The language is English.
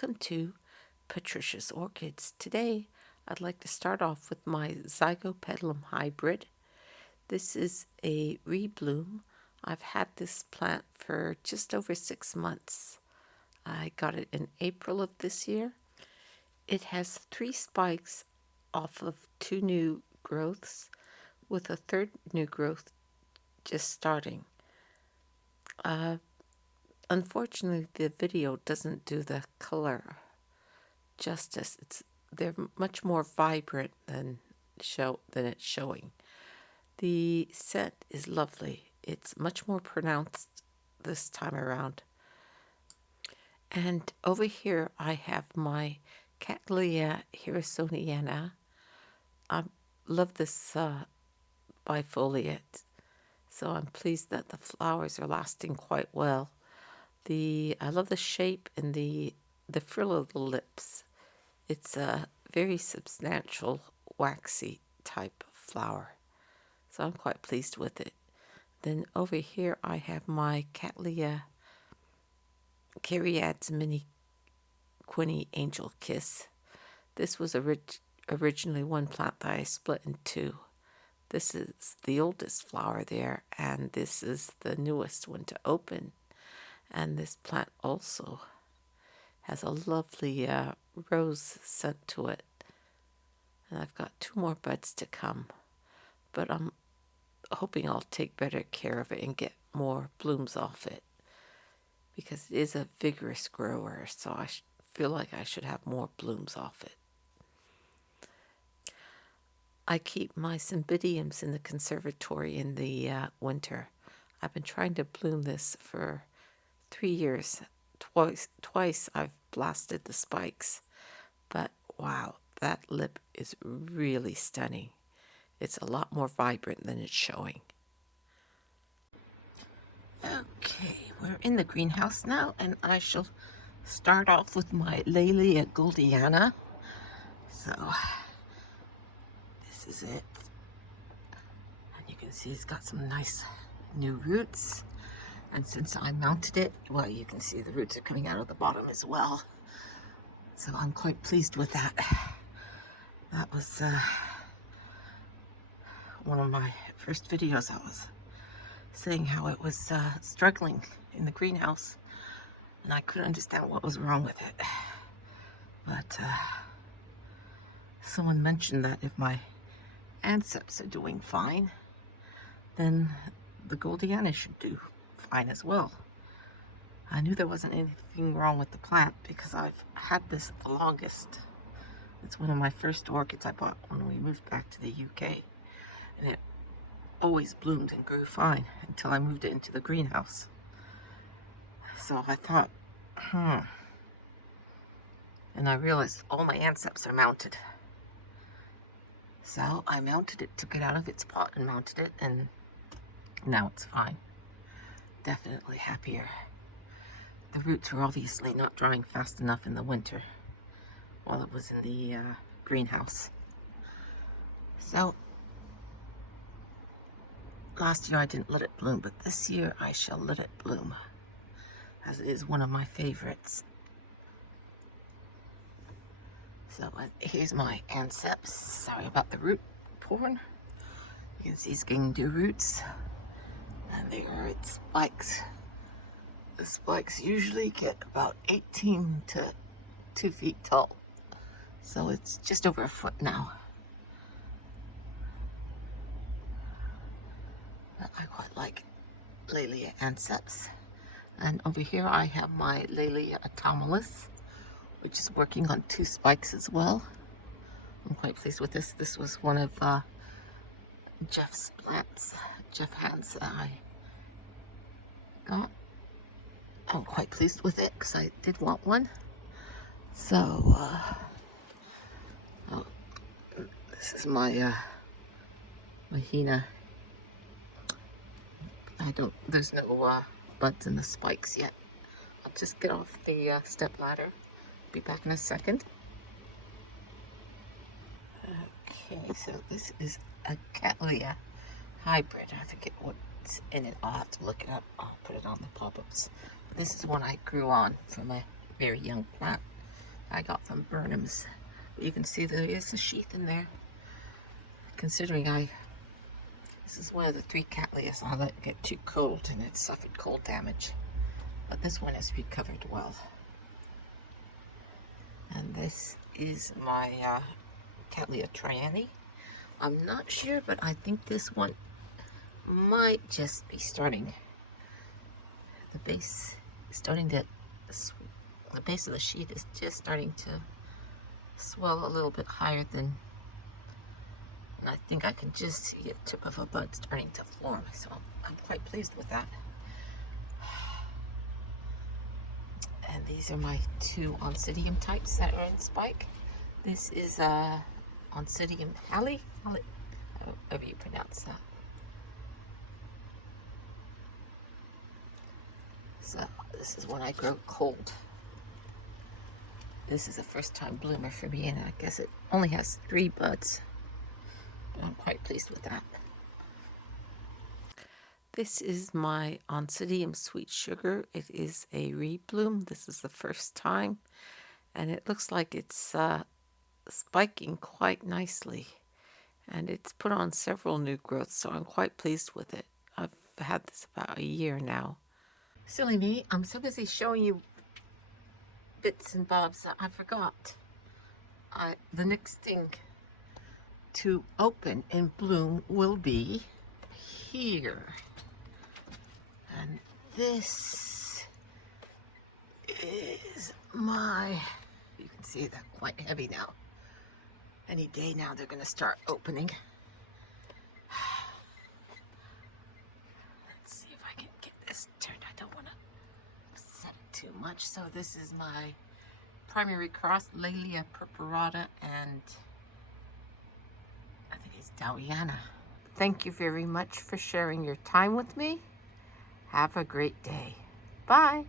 Welcome to Patricia's Orchids. Today I'd like to start off with my Zygopedulum Hybrid. This is a rebloom. I've had this plant for just over 6 months. I got it in April of this year. It has 3 spikes off of 2 new growths, with a third new growth just starting. Unfortunately, the video doesn't do the color justice. They're much more vibrant than it's showing. The scent is lovely. It's much more pronounced this time around. And over here I have my Lia Hirasoniana. I love this bifoliate, so I'm pleased that the flowers are lasting quite well. I love the shape and the frill of the lips. It's a very substantial, waxy type of flower, so I'm quite pleased with it. Then over here I have my Cattleya Caryad's Mini-Quinee Angel Kiss. This was originally one plant that I split in 2. This is the oldest flower there, and this is the newest one to open. And this plant also has a lovely rose scent to it. And I've got 2 more buds to come. But I'm hoping I'll take better care of it and get more blooms off it, because it is a vigorous grower, so I feel like I should have more blooms off it. I keep my cymbidiums in the conservatory in the winter. I've been trying to bloom this for 3 years. Twice I've blasted the spikes, but wow, that lip is really stunning. It's a lot more vibrant than it's showing. Okay, we're in the greenhouse now, and I shall start off with my Lia Goldiana. So this is it, and you can see it's got some nice new roots. And since I mounted it, well, you can see the roots are coming out of the bottom as well. So I'm quite pleased with that. That was one of my first videos. I was saying how it was struggling in the greenhouse, and I couldn't understand what was wrong with it. But someone mentioned that if my anceps are doing fine, then the Goldiana should do fine as well. I knew there wasn't anything wrong with the plant because I've had this the longest. It's one of my first orchids I bought when we moved back to the UK, and it always bloomed and grew fine until I moved it into the greenhouse. So I thought, and I realized all my anceps are mounted. So I mounted it, took it out of its pot and mounted it, and now it's fine. Definitely happier. The roots were obviously not drying fast enough in the winter while it was in the greenhouse. So last year I didn't let it bloom, but this year I shall let it bloom, as it is one of my favorites. So here's my anceps. Sorry about the root porn. You can see it's getting new roots. And there are its spikes. The spikes usually get about 18 to 2 feet tall. So it's just over a foot now. But I quite like Lia anceps. And over here I have my Lia automalus, which is working on 2 spikes as well. I'm quite pleased with this. This was one of Jeff's plants, Jeff Hans, that I got. I'm quite pleased with it because I did want one. So this is my Mahina. There's no buds in the spikes yet. I'll just get off the step ladder. Be back in a second. Okay, so this is a Galileo Hybrid. I forget what's in it. I'll have to look it up. I'll put it on the pop-ups. This is one I grew on from a very young plant. I got from Burnham's. You can see there is a sheath in there. Considering this is one of the 3 Cattleyas I let it get too cold and it suffered cold damage. But this one has recovered well. And this is my Cattleya trianae. I'm not sure, but I think this one might just be starting. The base is starting to, the base of the sheath is just starting to swell a little bit higher than, and I think I can just see a tip of a bud starting to form. So I'm quite pleased with that. And these are my 2 Onsodium types that are in spike. This is Onsodium Hallie, however you pronounce that. So this is when I grow cold. This is a first time bloomer for me, and I guess it only has 3 buds. But I'm quite pleased with that. This is my Onsodium Sweet Sugar. It is a rebloom. This is the first time, and it looks like it's spiking quite nicely. And it's put on several new growths, so I'm quite pleased with it. I've had this about a year now. Silly me, I'm so busy showing you bits and bobs that I forgot. The next thing to open and bloom will be here. And this is my, you can see they're quite heavy now. Any day now they're going to start opening. Let's see if I can get this turned. I don't want to set it too much. So this is my primary cross, Lia purpurata, and I think it's Dowiana. Thank you very much for sharing your time with me. Have a great day. Bye.